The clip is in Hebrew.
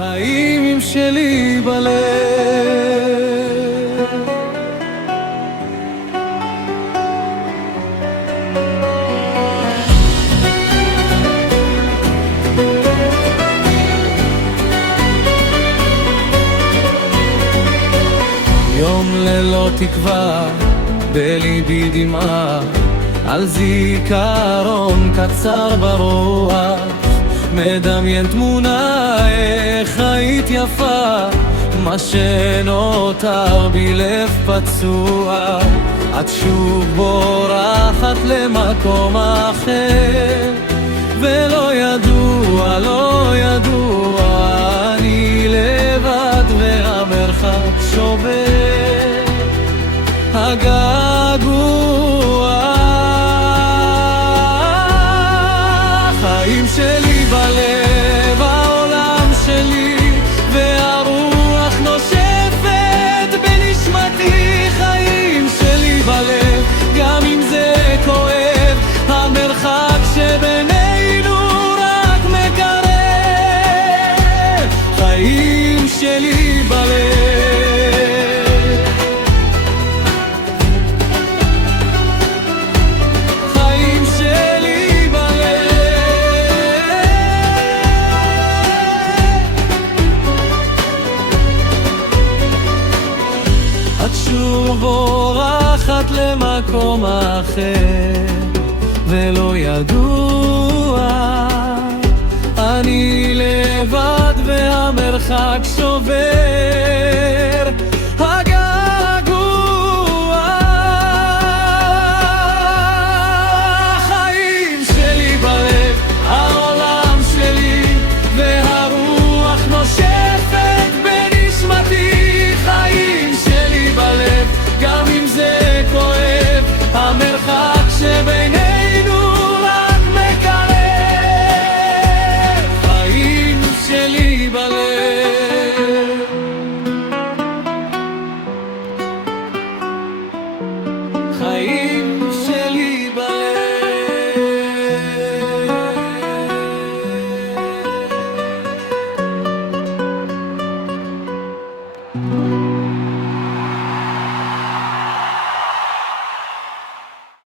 חיים שלי בלב. יום ללא תקווה, בליבי דמעה, על זיכרון קצר ברוח, מדמיין תמונה איך היית יפה, מה שנותר בי לב פצוע. את שוב בורחת למקום אחר, ולא ידוע, לא ידוע, אני לבד והמרחק שובר. הגעגוע, חיים שלי בלב, העולם שלי, והרוח נושפת בנשמתי. חיים שלי בלב, גם אם זה כואב, המרחק שבינינו רק מקרב. חיים שלי בלב, שוב בורחת למקום אחר, ולא ידוע, אני לבד והמרחק שובר.